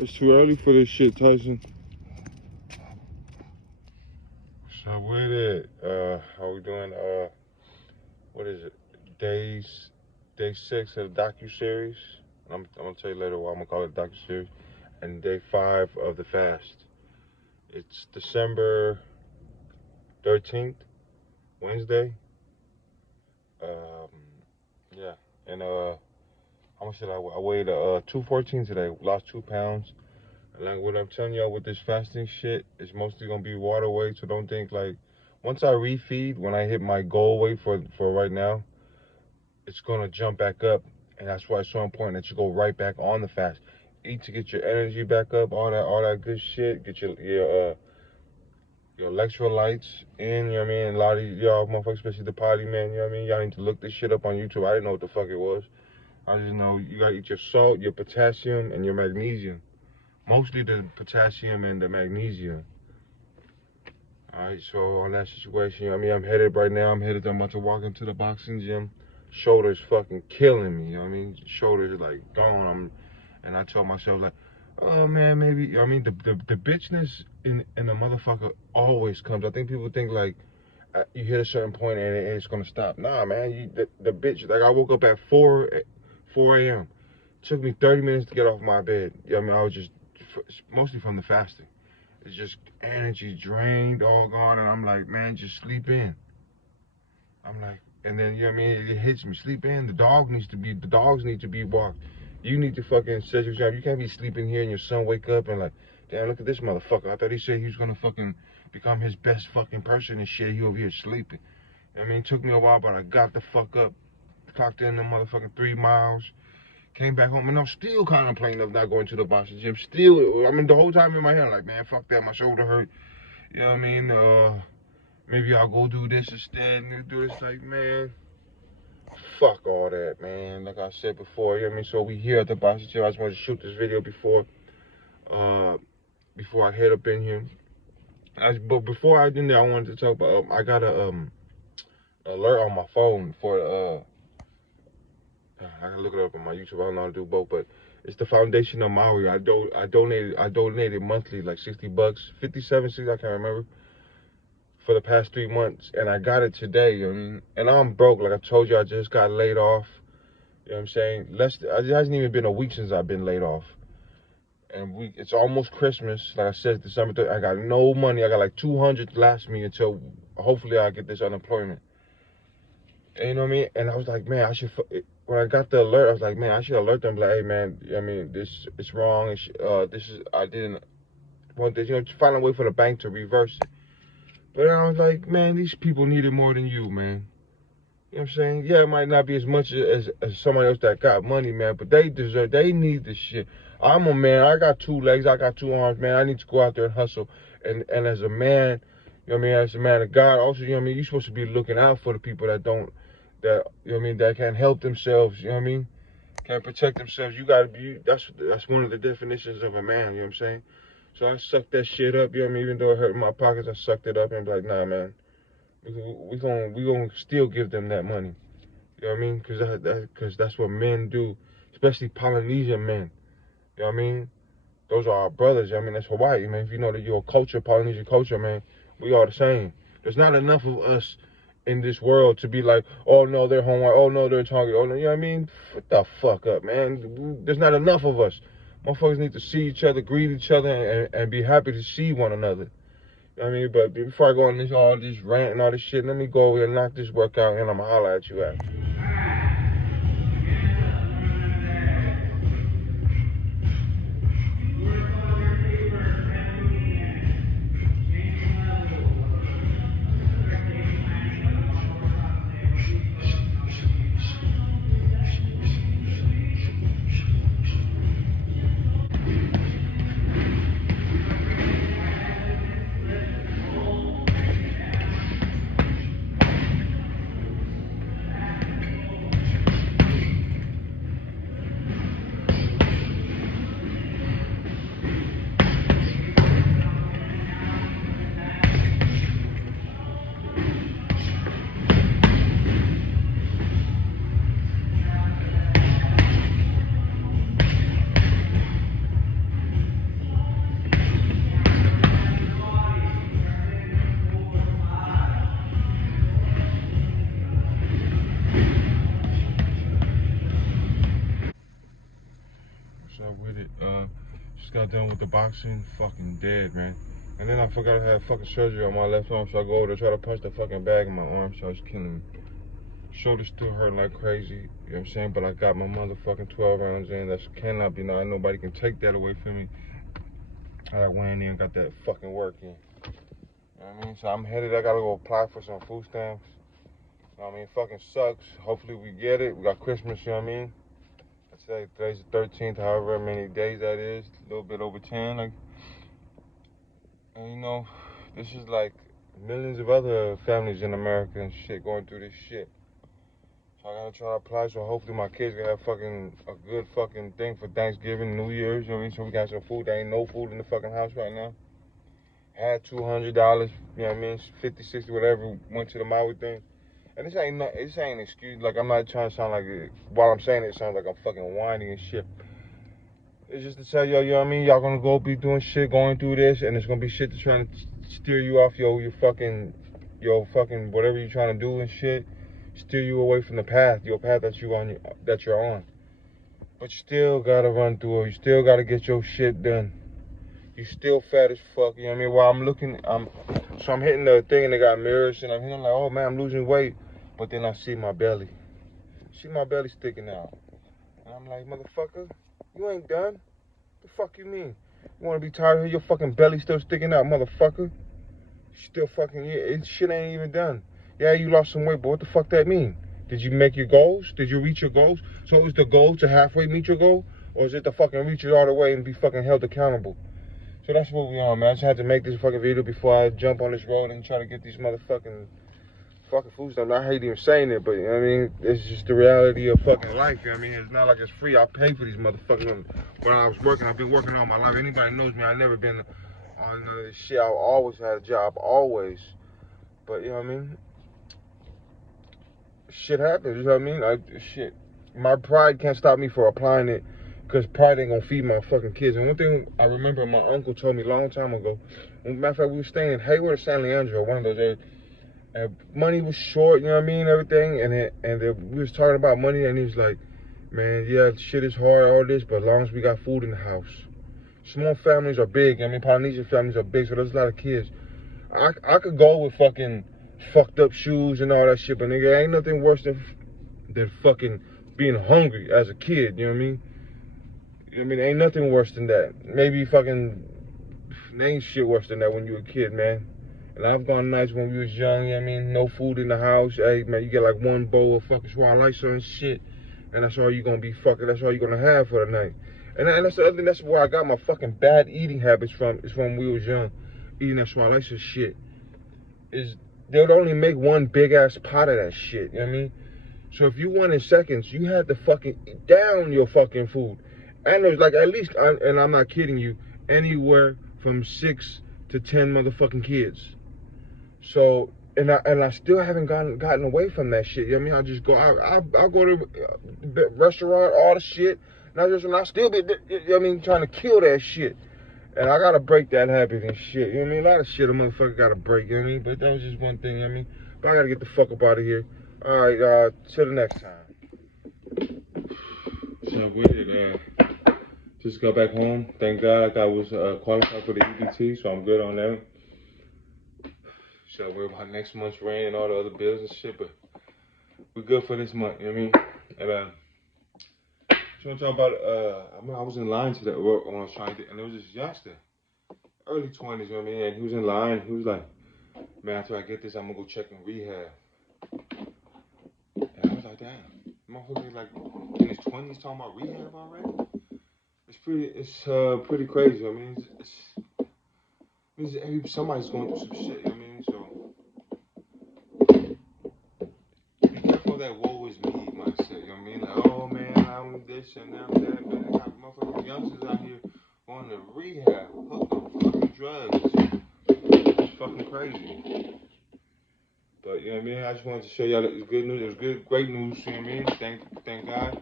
It's too early for this shit, Tyson. So with it, how we doing? What is it? Day 6 of the docu-series. I'm gonna tell you later why I'm gonna call it docu-series. And day 5 of the fast. It's December 13th, Wednesday. Yeah, and how much did I weigh? I weighed 214 today. Lost 2 pounds. And like what I'm telling y'all with this fasting shit, it's mostly gonna be water weight. So don't think like once I refeed, when I hit my goal weight for right now, it's gonna jump back up, and that's why it's so important that you go right back on the fast. Eat to get your energy back up, all that good shit. Get your electrolytes in, you know what I mean? A lot of y'all motherfuckers, especially the potty man, you know what I mean? Y'all need to look this shit up on YouTube. I didn't know what the fuck it was. I just know you gotta eat your salt, your potassium, and your magnesium. Mostly the potassium and the magnesium. Alright, so on that situation, you know what I mean? I'm headed right now. I'm about to walk into the boxing gym. Shoulders fucking killing me, you know what I mean? Shoulders like gone. And I told myself like, oh man, maybe, you know what I mean? The bitchness in the motherfucker always comes. I think people think like you hit a certain point and it's gonna stop. Nah, man, the bitch, like I woke up at 4 a.m. Took me 30 minutes to get off my bed. You know what I mean? I was just, mostly from the fasting. It's just energy drained, all gone, and I'm like, man, just sleep in. I'm like, and then, you know what I mean, it hits me, sleep in. The dogs need to be walked. You need to fucking set your job. You can't be sleeping here and your son wake up and like, damn, look at this motherfucker. I thought he said he was gonna fucking become his best fucking person and shit. He over here sleeping. I mean, it took me a while, but I got the fuck up. Clocked in the motherfucking 3 miles. Came back home and I'm still contemplating of not going to the boxing gym. Still, I mean, the whole time in my head, like, man, fuck that, my shoulder hurt. You know what I mean? Maybe I'll go do this instead and do this. Like, man, fuck all that, man. Like I said before, you know what I mean? So we here at the boxing gym. I just wanted to shoot this video before I head up in here. But before I did that, I wanted to talk about, I got a alert on my phone for I can look it up on my YouTube. I don't know how to do both, but it's the Foundation of Maui. I donated monthly like $60, 57, 60, I can't remember, for the past 3 months, and I got it today. And I'm broke. Like I told you, I just got laid off. You know what I'm saying? It hasn't even been a week since I've been laid off, and it's almost Christmas. Like I said, December 3rd, I got no money. I got like 200 to last me until hopefully I get this unemployment. And you know what I mean? And I was like, man, when I got the alert, I was like, man, I should alert them, like, hey, man, I mean, it's wrong. I didn't want this, find a way for the bank to reverse it. But I was like, man, these people need it more than you, man. You know what I'm saying? Yeah, it might not be as much as somebody else that got money, man, but they need this shit. I'm a man. I got 2 legs. I got 2 arms, man. I need to go out there and hustle. And as a man, you know what I mean, as a man of God, also, you know what I mean, you're supposed to be looking out for the people that you know what I mean, that can't help themselves, you know what I mean? Can't protect themselves. You gotta be, that's one of the definitions of a man, you know what I'm saying? So I sucked that shit up, you know what I mean? Even though it hurt my pockets, I sucked it up and be like, nah, man, we gonna still give them that money. You know what I mean? Cause that's what men do, especially Polynesian men. You know what I mean? Those are our brothers. I mean, that's Hawaii, man. If you know that you're a culture, Polynesian culture, man, we are the same. There's not enough of us in this world to be like, oh no, they're Hawaii, oh no, they're Tonga, oh no, you know what I mean? What the fuck up, man? There's not enough of us. Motherfuckers need to see each other, greet each other, and be happy to see one another. You know what I mean? But before I go on all this rant and all this shit, let me go over and knock this workout and I'm gonna holler at you after. What's up with it? Just got done with the boxing. Fucking dead, man. And then I forgot I had fucking surgery on my left arm, so I go over to try to punch the fucking bag in my arm, so it's killing me. Shoulder still hurting like crazy, you know what I'm saying? But I got my motherfucking 12 rounds in. That cannot be denied. Nobody can take that away from me. I went in and got that fucking work in. You know what I mean? So I'm headed. I gotta go apply for some food stamps. You know what I mean? Fucking sucks. Hopefully we get it. We got Christmas, you know what I mean? Today's the 13th, however many days that is. A little bit over 10. Like, and you know, this is like millions of other families in America and shit going through this shit. So I gotta try to apply so hopefully my kids can have fucking a good fucking thing for Thanksgiving, New Year's, you know what I mean? So we got some food. There ain't no food in the fucking house right now. Had $200, you know what I mean? 50, 60, whatever, went to the Maui thing. And this ain't an excuse. Like, I'm not trying to sound like it. While I'm saying it, it sounds like I'm fucking whining and shit. It's just to tell y'all, you know what I mean? Y'all gonna go be doing shit, going through this, and it's gonna be shit that's trying to steer you off your fucking whatever you're trying to do and shit. Steer you away from the path, your path that you're on. But you still gotta run through it. You still gotta get your shit done. You still fat as fuck, you know what I mean? While I'm hitting the thing and they got mirrors and I'm hitting like, oh man, I'm losing weight. But then I see my belly. See my belly sticking out. And I'm like, motherfucker, you ain't done. The fuck you mean? You wanna be tired of your fucking belly still sticking out, motherfucker? Still fucking, yeah, shit ain't even done. Yeah, you lost some weight, but what the fuck that mean? Did you make your goals? Did you reach your goals? So is the goal to halfway meet your goal? Or is it to fucking reach it all the way and be fucking held accountable? So that's what we on, man. I just had to make this fucking video before I jump on this road and try to get these motherfucking food stamps. I hate even saying it, but you know what I mean, it's just the reality of fucking life. You know what I mean, it's not like it's free. I pay for these motherfuckers. When I was working, I've been working all my life. Anybody knows me, I've never been on none of this shit. I've always had a job, always. But you know what I mean? Shit happens, you know what I mean? Shit. My pride can't stop me from applying it. Because pride ain't gonna feed my fucking kids. And one thing I remember my uncle told me a long time ago, matter of fact, we were staying in Hayward or San Leandro, one of those areas, and money was short, you know what I mean, everything, we was talking about money, and he was like, man, yeah, shit is hard, all this, but as long as we got food in the house. Small families are big, I mean, Polynesian families are big, so there's a lot of kids. I could go with fucking fucked up shoes and all that shit, but nigga, ain't nothing worse than fucking being hungry as a kid, you know what I mean? I mean, ain't nothing worse than that. Maybe fucking, there ain't shit worse than that when you a kid, man. And I've gone nights when we was young, you know what I mean? No food in the house. Hey, man, you get like one bowl of fucking swallow and shit. And that's all you gonna be fucking, that's all you gonna have for the night. And that's the other thing, that's where I got my fucking bad eating habits from, is from when we was young. Eating that swallow shit. They would only make one big ass pot of that shit, you know what I mean? So if you wanted seconds, you had to fucking down your fucking food. And there's like at least, and I'm not kidding you, anywhere from 6 to 10 motherfucking kids. So, and I still haven't gotten away from that shit. You know what I mean? I just go, I'll go to the restaurant, all the shit, and I still be, you know what I mean, trying to kill that shit. And I gotta break that habit and shit. You know what I mean? A lot of shit a motherfucker gotta break, you know what I mean? But that was just one thing, you know what I mean? But I gotta get the fuck up out of here. Alright, till the next time. So with it, just got back home. Thank God I was qualified for the EBT, so I'm good on that. So we're about next month's rent and all the other bills and shit, but we're good for this month, you know what I mean? And just want to talk about, I was in line today when I was trying to get, and there was this youngster, early 20s, you know what I mean? And he was in line, he was like, man, after I get this, I'm gonna go check in rehab. And I was like, damn, motherfucker like in his 20s talking about rehab already? It's pretty crazy. I mean, somebody's going through some shit. You know what I mean? So be careful of that "woe is me" mindset. You know what I mean? Like, oh man, I'm this and I'm that. But I got motherfucking youngsters out here going to rehab, hooked on fucking drugs. It's fucking crazy. But you know what I mean? I just wanted to show y'all that it's good news. It was good, great news. You know what I mean? Thank God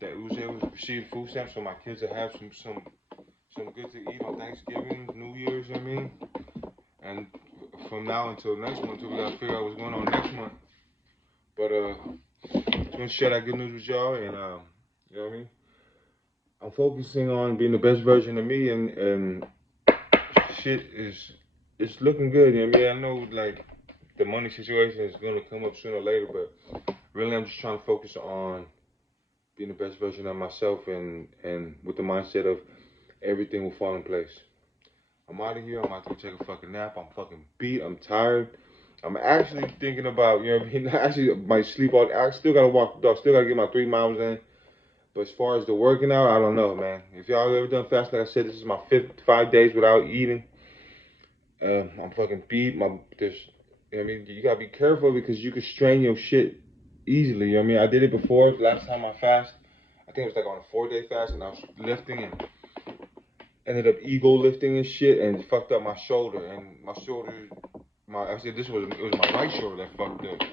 that we was able to receive food stamps so my kids will have some good to eat on Thanksgiving, New Year's, you know what I mean? And from now until next month, until we gotta figure out what's going on next month. But just want to share that good news with y'all, and you know what I mean? I'm focusing on being the best version of me, and shit is it's looking good. You know what I mean? I know like the money situation is gonna come up sooner or later, but really I'm just trying to focus on being the best version of myself, and with the mindset of everything will fall in place. I'm out of here. I'm about to go take a fucking nap. I'm fucking beat. I'm tired. I'm actually thinking about, you know what I mean? Actually, might sleep all. I still gotta walk the dog. Still gotta get my 3 miles in. But as far as the working out, I don't know, man. If y'all ever done fasting, like I said, this is my 5 days without eating. I'm fucking beat. There's, you know what I mean? You gotta be careful because you can strain your shit easily. You know what I mean? I did it before. Last time I fast, I think it was like on a 4-day fast, and I was lifting and ended up ego lifting and shit, and fucked up my shoulder. And my shoulder, I said it was my right shoulder that fucked up.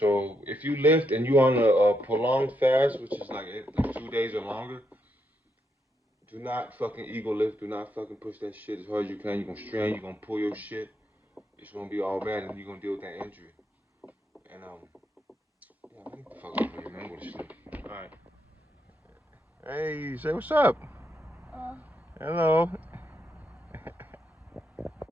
So if you lift and you on a prolonged fast, which is like 2 days or longer, do not fucking ego lift. Do not fucking push that shit as hard as you can. You're gonna strain. You're gonna pull your shit. It's gonna be all bad, and you're gonna deal with that injury. And yeah, I need to fuck over here, man. I'm gonna sleep. All right. Hey, say what's up. Hello.